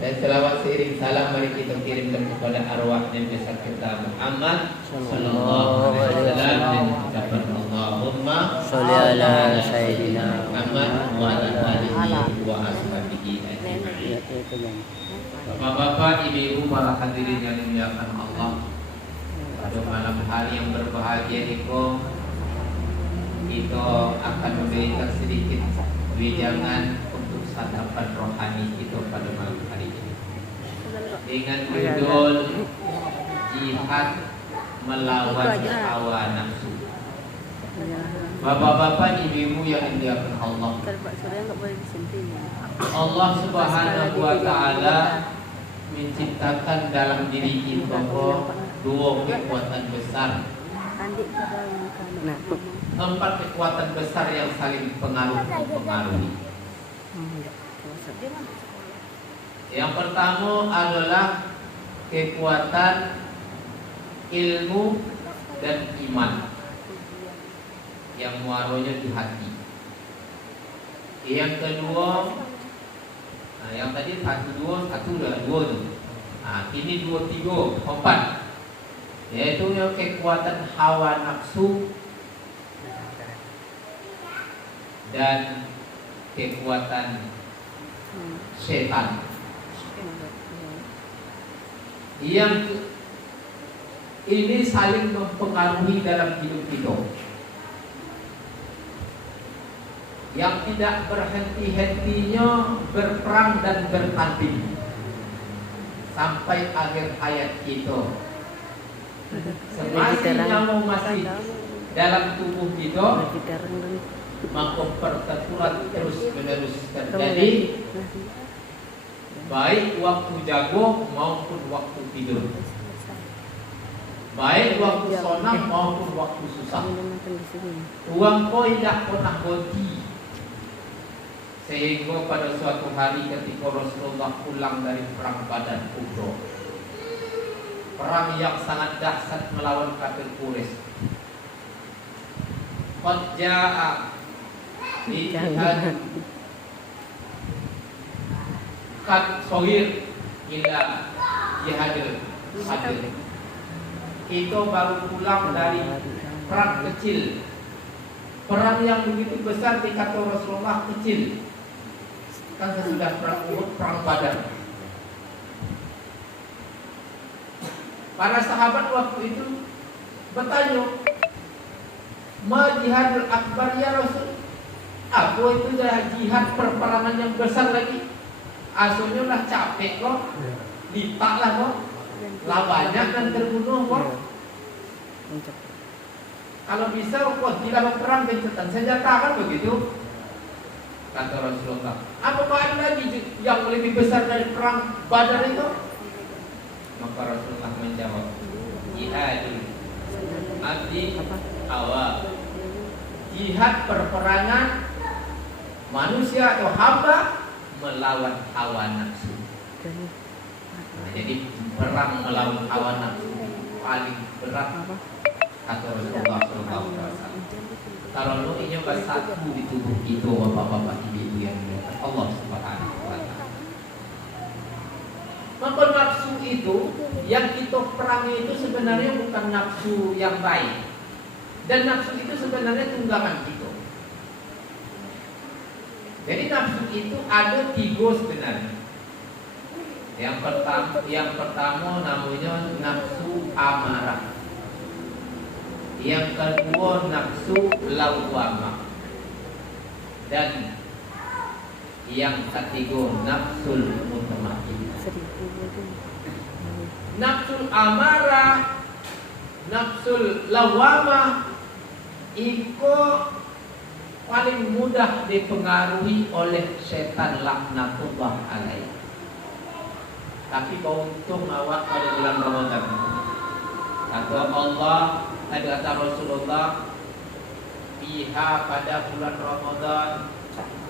Dan selawat seiring salam mari kita kirimkan kepada arwah Nabi besar kita Muhammad sallallahu alaihi wasallam dengan ucapan Allahumma sholli ala sayyidina Muhammad wa ala alihi wa ashabihi ajma'in. Bapak-bapak, ibu-ibu, para hadirin yang dimuliakan Allah, pada malam hari yang berbahagia ini kita akan memberikan sedikit wejangan untuk santapan rohani kita pada malam hari ini dengan judul jihad melawan hawa nafsu. Bapak-bapak, ibu-ibu yang dimuliakan Allah, Allah Subhanahu wa taala menciptakan dalam diri kita dua kekuatan besar, empat kekuatan besar yang saling pengaruhi. Yang pertama adalah kekuatan ilmu dan iman yang muaronya di hati. Yang kedua, yang tadi satu dua tu. Ini dua tiga empat, yaitu yang kekuatan hawa nafsu dan kekuatan setan. Yang ini saling mempengaruhi dalam hidup kita, yang tidak berhenti-hentinya berperang dan bertanding sampai akhir hayat kita. Semasa nyawa masih dalam tubuh kita, maka pertempuran terus menerus terjadi, baik waktu jago maupun waktu tidur, baik waktu sonam maupun waktu susah. Uang kau tidak pernah berhenti. Sehingga pada suatu hari ketika Rasulullah pulang dari perang Badar Kubra, perang yang sangat dahsyat melawan kafir Quraisy, qad jaa jihad qad sohir ila jihadil hadir. Itu baru pulang dari perang kecil. Perang yang begitu besar dikata Rasulullah kecil. Kan sesudah perang Uhud, perang Badar. Para sahabat waktu itu bertanya, "Ma jihadul akbar ya Rasul?" Apa itu jihad perperangan yang besar lagi? Asalnya lah capek kok, dipak lah kok, lawannya kan terbunuh kok. Kalau bisa kok tidak perang benturan senjata kan begitu? Kata Rasulullah, apa ada lagi yang lebih besar dari perang Badar itu? Maka Rasulullah menjawab, jihadul abdi hawa, jihad perperangan manusia atau hamba melawan hawa nafsu. Jadi perang melawan hawa nafsu paling berat, kata Rasulullah SAW. Kalau lu ini bersatu di tubuh itu, bapak-bapak ibu yang dimuliakan Allah Subhanahu wa taala. Maka nafsu itu yang kita perangi itu sebenarnya bukan nafsu yang baik. Dan nafsu itu sebenarnya tunggangan kita. Jadi nafsu itu ada tiga sebenarnya. Yang pertama namanya nafsu amarah. Yang kedua nafsu lawwamah. Dan yang ketiga nafsul mutmainnah. Nafsul amarah, nafsul lawwamah itu paling mudah dipengaruhi oleh setan laknatullah alaih. Tapi beruntung awak pada bulan Ramadan. Kata Allah, kata Rasulullah, biha pada bulan Ramadan,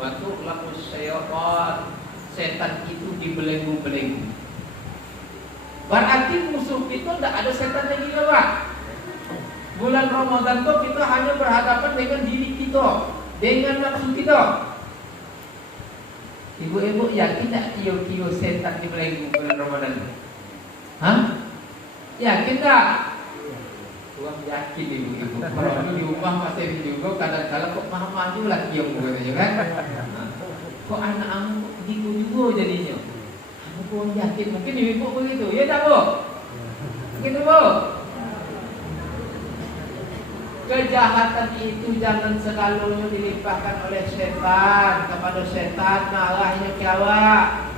waktu lakus syaitan, setan itu dibelenggu-belenggu. Berarti musuh kita tidak ada setan lagi lewat. Bulan Ramadan itu kita hanya berhadapan dengan diri kita, dengan nafsu kita. Ibu-ibu yakin tak kio-kio setan di bulan Ramadan? Hah? Yakin tak? Tuhan yakin ibu-ibu. Kalau di rumah masih juga kadang-kadang kok maju lah kio katanya kan? Kok anak-anak begitu juga jadinya? Aku pun yakin mungkin ibu begitu. Ya tak bu? Begitu bu? Kejahatan itu jangan selalu dilimpahkan oleh setan kepada setan, malahnya kiawak.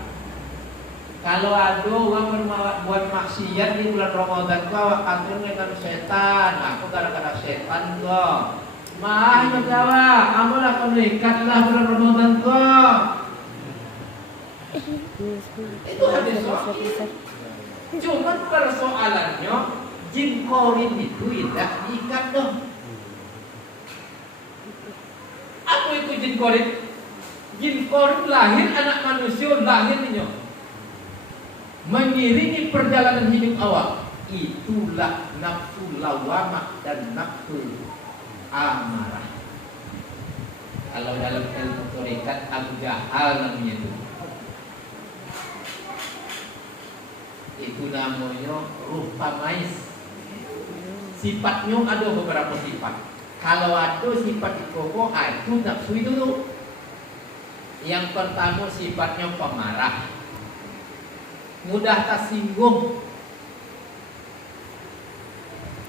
Kalau ada orang buat maksiat di bulan Ramadan kau atur dengan setan, aku gara-gara setan kau. Malahnya kiawak, amulah kau nekatlah bulan Ramadan kau. Itu hadis sahih. Cuma persoalannya jin korin itu tidak diikat dong. Apa itu jin korin? Jin korin lahir anak manusia lahirnya mengiringi perjalanan hidup awak. Itulah nafsu lawamah dan nafsu amarah. Kalau dalam ilmu tarekat Abu Jahal namanya itu. Itu namanya ruh tamais. Sifatnya ada beberapa sifat. Kalau ada sifat itu nafsu itu tuh. Yang pertama sifatnya pemarah, mudah tersinggung,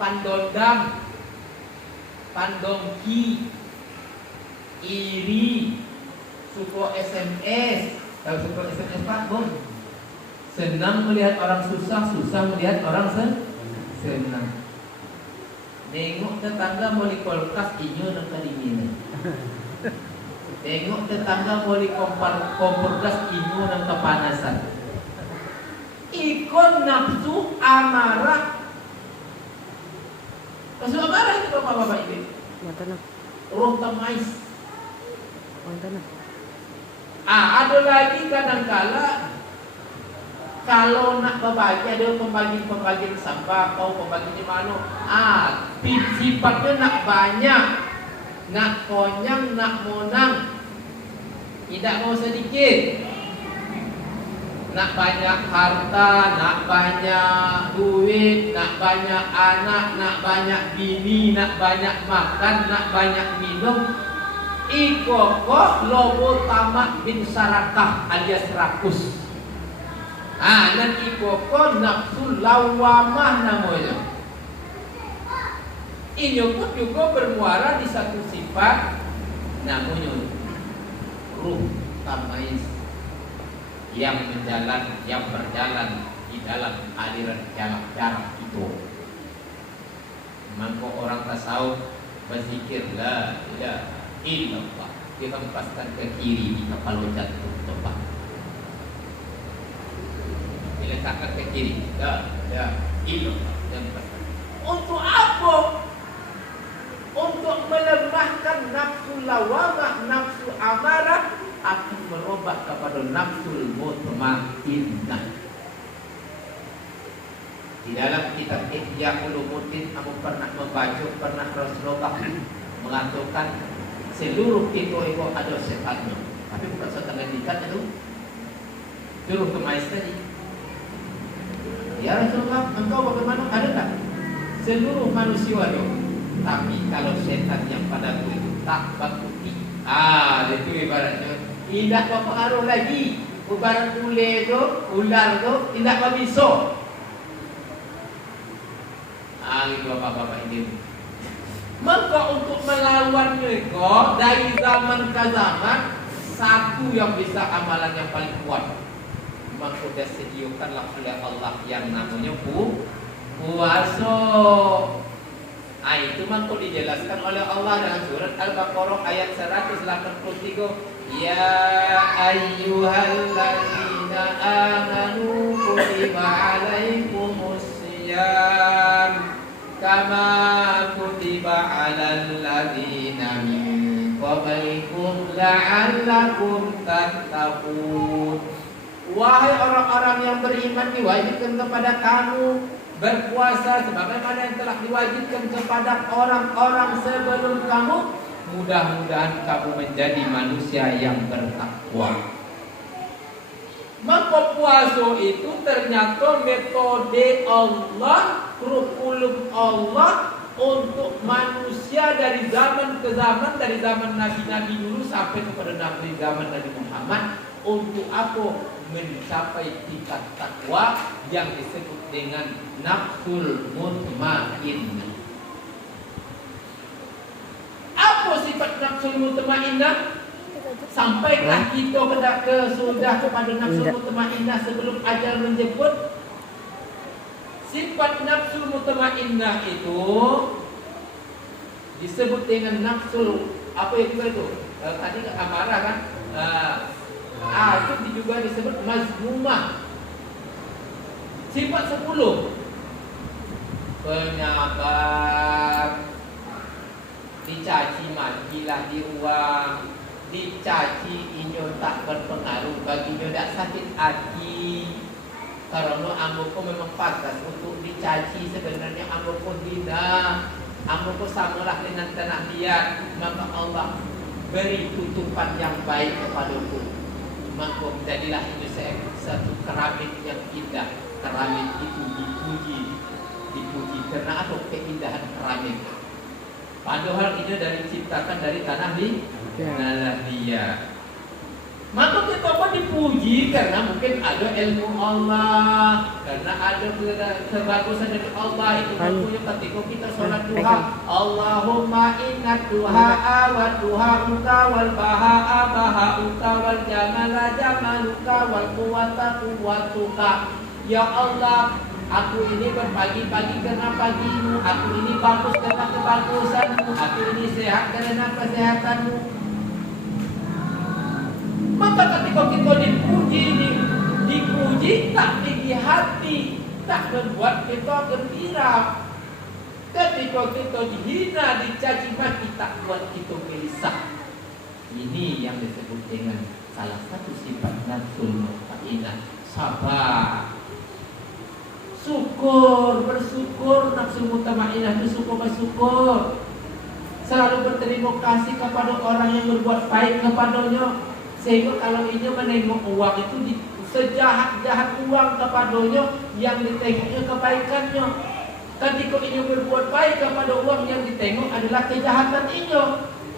pandondam, pandongki, iri, suka SMS. Tahu suka SMS Pak Bos? Senang melihat orang susah, susah melihat orang senang. Tengok tetangga mau di kulkas inyo nang kadingin. Tengok tetangga mau di kompor gas inyo nang kepanasan. Ikon nafsu amarah. Nafsu amarah itu bapak-bapak ini. Roh tamais. Ada lagi kadang-kala kalau nak berbagi ada pembagi sampah, kau pembagi di mana? Sifatnya nak banyak, nak konyang, nak monang, tidak mau sedikit. Nak banyak harta, nak banyak duit, nak banyak anak, nak banyak bini, nak banyak makan, nak banyak minum. Ikokoh lobo tamak bin sarakah alias rakus. Dan ikoko nafsu lawamah namanya. Ini pun juga bermuara di satu sifat namanya ruh tamais yang berjalan di dalam aliran jarak itu. Maka orang tasawuf berzikir la ilaha illallah, dihempaskan ke kiri di kepala jantung tempat. Diletakkan ke kiri, illallah dan pasal. Untuk apa? Untuk melemahkan nafsu lawamah, nafsu amarah, akan merubah kepada nafsu mutmainnah. Di dalam kitab Ihya Ulumuddin, aku pernah membaca, pernah Rasulullah mengatakan seluruh itu ada setannya, tapi bukan setan yang diikat itu, seluruh kemais tadi. Ya Rasulullah, engkau bagaimana? Ada tak? Seluruh manusia ada. Tapi kalau setan yang padaku itu tak bakuti. Itu ibaratnya tidak berpengaruh lagi. Ibarat ular itu tidak bisa. Itu bapak-bapak ini. Maka untuk melawan mereka dari zaman ke zaman, satu yang bisa amalan yang paling kuat. Maka sudah sediakanlah oleh Allah yang namanya puasa. Itu maka dijelaskan oleh Allah dalam surat Al-Baqarah ayat 183. Ya ayyuhalladzina amanu kutiba alaikumus syiyam kama kutiba alal ladzina min qablikum la'allakum tattaqun. Wahai orang-orang yang beriman, diwajibkan kepada kamu berpuasa sebagaimana yang telah diwajibkan kepada orang-orang sebelum kamu. Mudah-mudahan kamu menjadi manusia yang bertakwa. Maka puasa itu ternyata metode Allah, kurikulum Allah untuk manusia dari zaman ke zaman, dari zaman Nabi-Nabi dulu sampai kepada zaman Nabi Muhammad. Untuk apa? Mencapai tingkat takwa yang disebut dengan nafsul mutmainnah. Apa sifat nafsul mutmainnah? Sampaikah kita sudah kepada nafsul mutmainnah sebelum ajal menjemput? Sifat nafsul mutmainnah itu disebut dengan nafsul apa itu? Tadi amarah kan? Itu juga disebut mazmumah. Sifat 10. Penyabar, dicaci makilah di ruang, dicaci inyo tak berpengaruh baginya, tak sakit hati. Karena anggota memang pantas untuk dicaci, sebenarnya anggota hina, anggota samalah dengan tanah liat. Maka Allah beri tutupan yang baik kepadaku. Maka jadilah itu satu keramik yang indah. Keramik itu dipuji karena apa? Keindahan keramik. Padahal ini diciptakan dari tanah liat. Maka kita pun dipuji karena mungkin ada ilmu Allah, karena ada kebagusan dari Allah itu. Makanya ketika kita sholat duha, Allahumma inna duha'a wa duha'uka wal baha'a baha'uka wal jamala jamaluka wal quwata quwatuka. Ya Allah, aku ini berpagi-pagi karena pagimu, aku ini bagus karena kebagusanmu, aku ini sehat karena kesehatanmu. Maka ketika kita dipuji tak tinggi hati, tak membuat kita gembira. Ketika kita dihina, dicaci maki, tak buat kita gelisah. Ini yang disebut dengan salah satu sifat nafsul mutmainnah, sabar. Bersyukur nafsul mutmainnah itu bersyukur. Selalu berterima kasih kepada orang yang berbuat baik kepadanya. Sehingga kalau ini menengok uang itu sejahat-jahat uang kepadanya, yang ditengoknya kebaikannya. Ketika ini berbuat baik kepada uang, yang ditengok adalah kejahatan ini.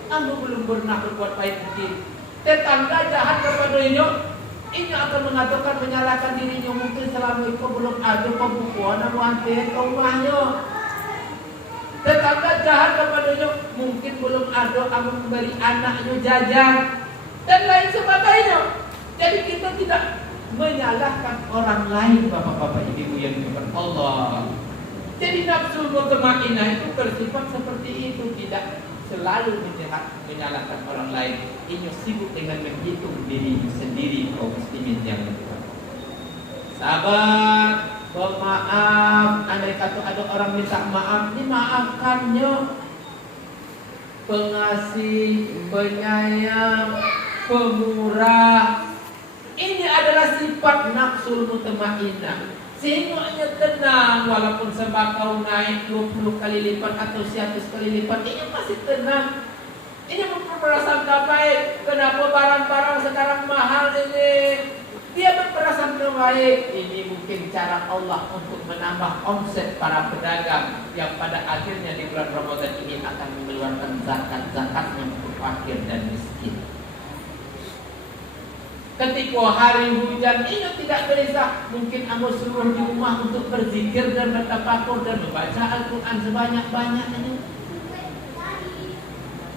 Anda belum pernah berbuat baik mungkin. Tetangga jahat kepadanya, ini akan mengatakan menyalahkan dirinya. Mungkin selama itu belum ada pembukuan yang menghantar ke rumahnya. Tetangga jahat kepadanya, mungkin belum ada yang memberi anaknya jajan dan lain sebagainya. Jadi kita tidak menyalahkan orang lain, bapak-bapak ibu yang dimuliakan Allah. Jadi nafsu mutmainnah itu bersifat seperti itu, tidak selalu menyalahkan orang lain. Ini sibuk dengan menghitung diri sendiri, kaum muslimin yang berbahagia. Sabar, pemaaf. Andai kata ada orang minta maaf, dimaafkannya. Pengasih, penyayang, pemurah. Ini adalah sifat nafsul mutmainnah. Sehingga tenang walaupun sembako naik 20 kali lipat atau 100 kali lipat, ini masih tenang. Ini berprasangka baik. Kenapa barang-barang sekarang mahal ini? Dia berprasangka baik. Ini mungkin cara Allah untuk menambah omset para pedagang yang pada akhirnya di bulan Ramadan ini akan mengeluarkan zakat-zakatnya untuk fakir dan miskin. Ketika hari hujan, ini tidak gelisah. Mungkin Anda suruh di rumah untuk berzikir dan bertafakur dan membaca Al-Quran sebanyak-banyaknya.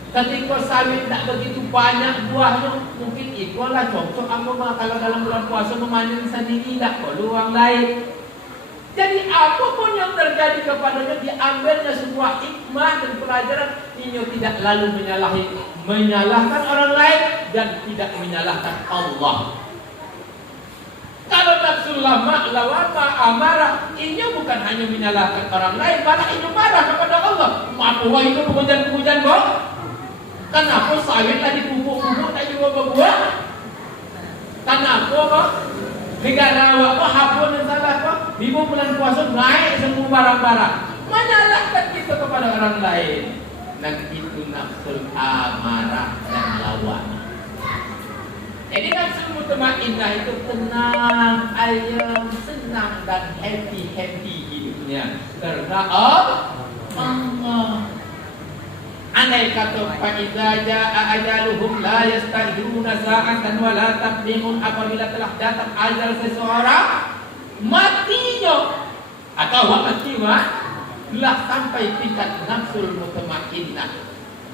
Ketika sawit tidak begitu banyak buahnya, mungkin itulah cocok Anda kalau dalam bulan puasa memanen sendiri, tidak perlu orang lain. Jadi apapun yang terjadi kepadanya, diambilnya sebuah hikmah dan pelajaran. Ini tidak lalu menyalahkan orang lain dan tidak menyalahkan Allah. Kalau nafsul lawama amarah, ini bukan hanya menyalahkan orang lain, malah ini marah kepada Allah. Apa itu pujian-pujian kok? Kenapa sawit tadi pupuk-pupuk tadi buah-buah? Kenapa kok? Negara apa hapun dan salah apa? Bibu bulan puasa naik semua barang-barang. Menyalahkan kita kepada orang lain. Dan itu nafsul amarah dan lawan. Jadi nafsu mutmainnah itu tenang, ayam, senang dan happy hidupnya. Karena Allah. Andai kata faiza jaa ajaluhum la yastaghfiruna sa'atan wa la taqdimun, apabila telah datang ajal seseorang matinya atau mati lah sampai tingkat nafsul mutmainnah,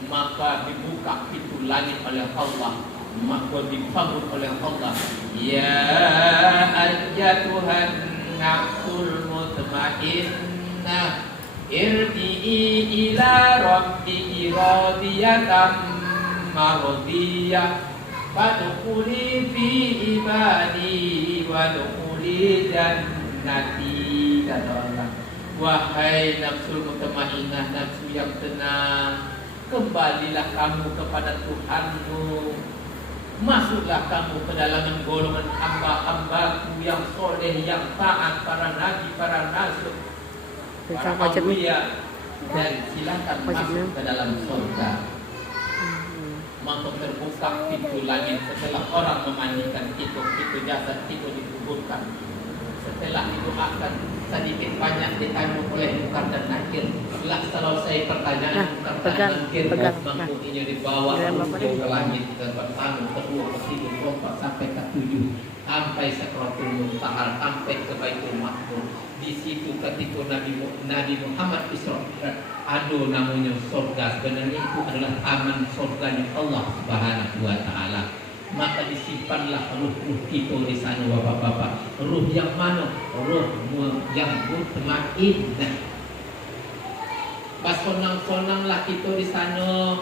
maka dibuka pintu langit oleh Allah, maka dibangun oleh Allah. Ya ayyatuhan nafsul mutmainnah irji'i ila rabbiki radiyatan mardiyah fadkhuli fi ibadi wadkhuli jannati. Kata Allah, wahai nafsul mutmainnah, nafsu yang tenang, kembalilah kamu kepada Tuhanmu, masuklah kamu ke dalam golongan hamba-hambaku yang soleh, yang taat, para nabi, para rasul, para awliya, dan silakan masuk ke dalam surga. Maka terbuka pintu langit setelah orang memandikan itu jasad itu dikuburkan. Setelah itu akan sedikit banyak ditanya oleh Munkar dan Nakir. Setelah selesai pertanyaan Munkar dan Nakir, mangkuknya dibawa menuju ke langit, ke pertama, kedua, ketiga, keempat, sampai ke tujuh, sampai Sidratul Muntaha, sampai ke Baitul Ma'mur. Di situ ketika Nabi Muhammad Isra, aduh namanya surga, sebenarnya itu adalah taman surganya Allah Subhanahu wa taala. Maka disimpanlah ruh-ruh kita di sana, bapak-bapak. Ruh yang mana? Ruh yang mutmainnah. Pas sonang-sonanglah kita di sana.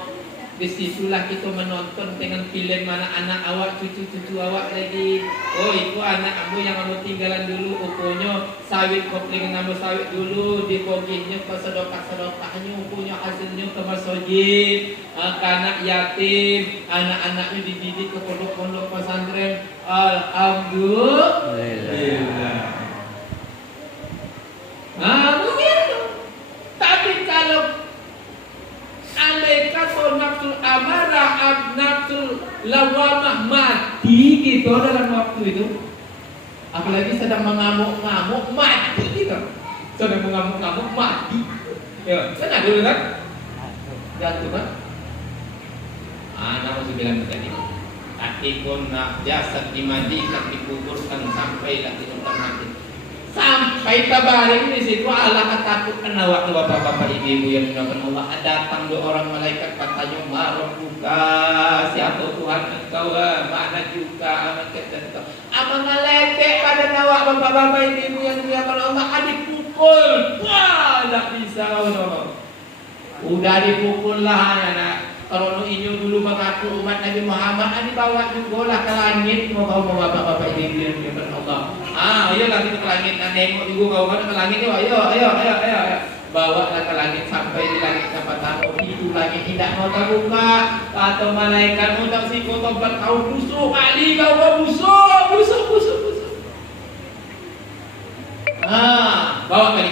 Disitulah kita menonton dengan film mana anak awak, cucu-cucu awak lagi. Oh, itu anak kamu yang kamu tinggalan dulu. Ukurnya sawit kopling nama sawit dulu. Dibogihnya ke sedekah-sedekahnya. Ukurnya hasilnya ke masjid. Anak yatim, anak-anaknya dididik ke pondok-pondok pesantren. Alhamdulillah. Begitu. Tapi kalau andai kata nafsul amarah, nafsul lawamah mati gitu dalam waktu itu, apalagi sedang mengamuk-ngamuk mati gitu, sedang mengamuk-ngamuk mati, ya kan ada dulu kan, jatuh kan, anak masih bilang begini, akikun nak jasad dimandikan dikuburkan sampailah di tempat mati. Sampai kabarin di situ Allah ketakutkan waktu bapak-bapak ibu-ibu yang dimuliakan Allah. Datang dua orang malaikat katanya, Rabbuka, siapa Tuhan engkau, mana juga amat kata engkau. Apa ngelepek pada nawak bapak-bapak ibu-ibu yang dimuliakan Allah, dipukul. Wah, tak bisa no. Udah dipukul lah anak. Kalau ini dulu mengaku umat Nabi Muhammad, dibawa juga lah ke langit. Mau bapak-bapak ibu-ibu yang dimuliakan Allah. Ayolah kita ke langit, nengok juga kau ke langit, ayo. Bawalah ke langit sampai di langit tempat tamu. Itu langit tidak mau terbuka. Atau malaikat mau tak sih kau tempat kau busuk kali kau busuk. Bawa kali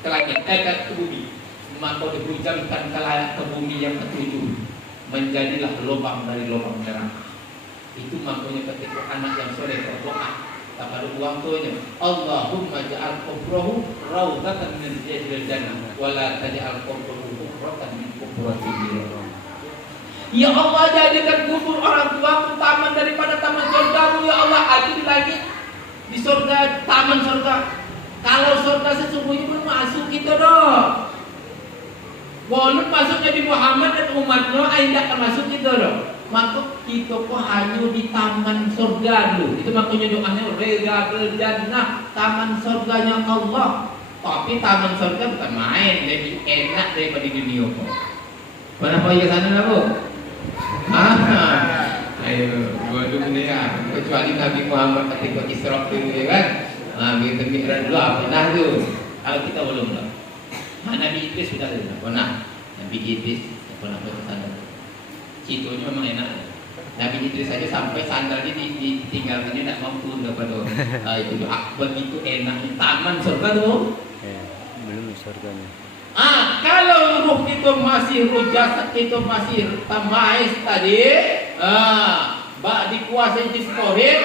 ke langit, ke bumi. Maka dihujamkan ke bumi yang ketujuh. Menjadilah lubang dari lubang neraka. Itu makanya ketika anak yang soleh berdoa, tak ada uang tuanya, Allahumma ja'al kubrahu rawdatan min riyadil jannah wa la taj'al kubrahu kubratan min kubratil nar. Ya Allah, jadikan kubur orang tua taman daripada taman surga-Mu ya Allah. Ada di langit, di surga, taman surga. Kalau surga sesungguhnya belum masuk kita dong. Walaupun masuknya di Muhammad dan umatnya, tidak termasuk kita dong. Maka kita kok hanya di taman surga dulu. Itu makanya doanya riyadul jannah, taman surganya Allah. Tapi taman surga bukan main, lebih enak daripada di dunia kok. Mana pergi ke sana lah, Bu? Ayo, gua dulu nih ya. Kecuali Nabi Muhammad ketika Isra dulu ya kan. Kita mikir dulu apa nah tuh. Kalau kita belum lah. Nabi Idris sudah pernah. Nabi Idris pernah ke sana. Citonya memang enak. Nabi Idris saja sampai sandalnya ditinggalkannya tidak mampu kepada itu begitu enak. Taman surga tuh. Belum surganya. Kalau ruh itu masih, ruh jasad itu masih tamais tadi, bak dikuasai jin korin,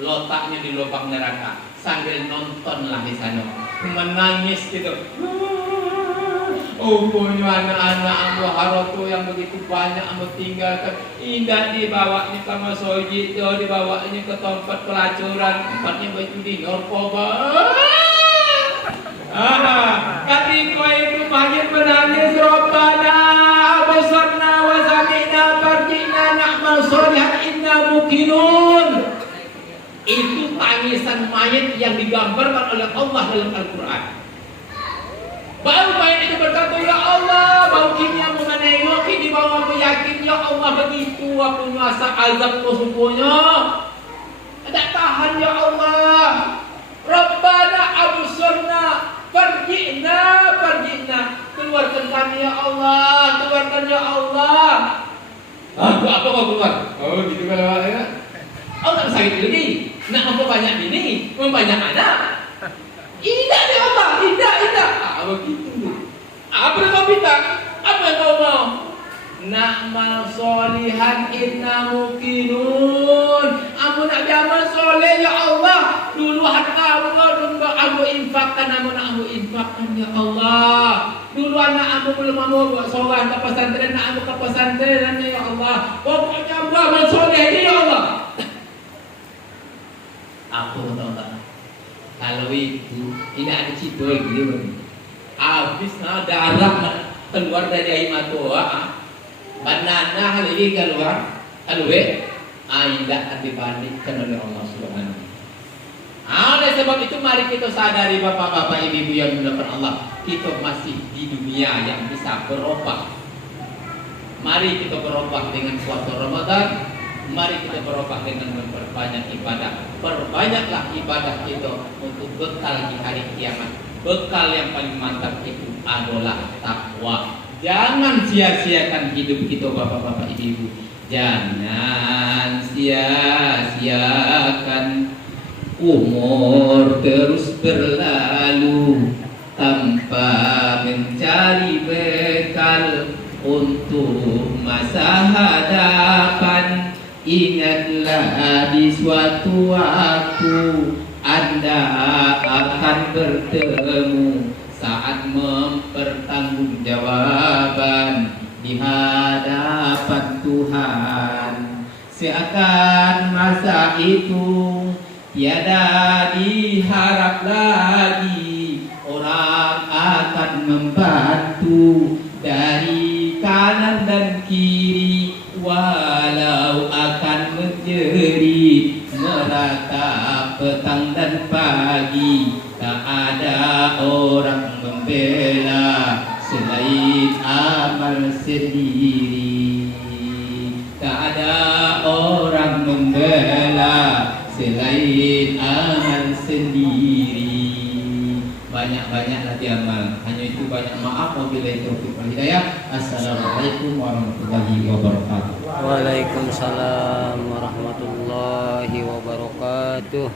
letaknya di lubang neraka sambil nontonlah di sana, menangis gitu. Oh punya anak-anak ambo haroto yang begitu banyak ambo tinggalkan, indah dibawanya ke masjid, dibawanya ke tempat pelacuran, tempatnya berjudi, narkoba. Ketika itu mayit menangis, Rabbana absarna wa sami'na farji'na na'mal sholihan inna muqinun. Itu tangisan mayit yang digambarkan oleh Allah dalam Al-Quran. Baru mayit itu berkata, ya Allah, bau kini aku menengok, kini bau aku yakin, ya Allah begitu aku merasa azab sesungguhnya. Tak tahan ya Allah. Rabbana absarna farji'na keluarkan kami ya Allah, keluarkan ya Allah. Apa kau keluar? Oh gitu kalau ya. Oh tak sakit lagi. Nak memperbanyak bini, memperbanyak anak. Indah ya Allah, indah. Begitu. Apa yang kau minta? Apa yang kau mau? Na'mal sholihan inna muqinun. Aku nak beramal soleh ya Allah. Dulu harta aku infakkan, aku infakkan ya Allah. Dulu anak aku belum mau buat seorang ke pesantren, nak aku ke pesantren ya Allah. Pokoknya aku amal soleh ya Allah. Aku tahu tak? Kalau itu tidak ada cipul gitu. Habis darah keluar dari air mata. Banana lagi keluar, tidak akan dibandingkan oleh Allah Subhanahu. Oleh sebab itu mari kita sadari bapak-bapak, ibu-ibu yang dimuliakan Allah, kita masih di dunia yang bisa berubah. Mari kita berubah dengan puasa Ramadan. Mari kita berubah dengan memperbanyak ibadah. Perbanyaklah ibadah kita untuk bekal di hari kiamat. Bekal yang paling mantap itu adalah takwa. Jangan sia-siakan hidup kita bapak-bapak ibu-ibu. Jangan sia-siakan umur terus berlalu tanpa mencari bekal untuk masa hadapan. Ingatlah di suatu waktu Anda akan bertemu saat mempertanggungjawaban di hadapan Tuhan. Seakan masa itu tiada diharap lagi, orang akan membantu dari kanan dan kiri, walau akan menjerit meratap petang dan pagi. Tak ada orang membela selain amal sendiri. Tak ada orang membela selain amal sendiri. Banyak-banyak lagi amal. Hanya itu banyak maaf. Wabillahi taufiq wal hidayah. Assalamualaikum warahmatullahi wabarakatuh. Waalaikumsalam warahmatullahi wabarakatuh.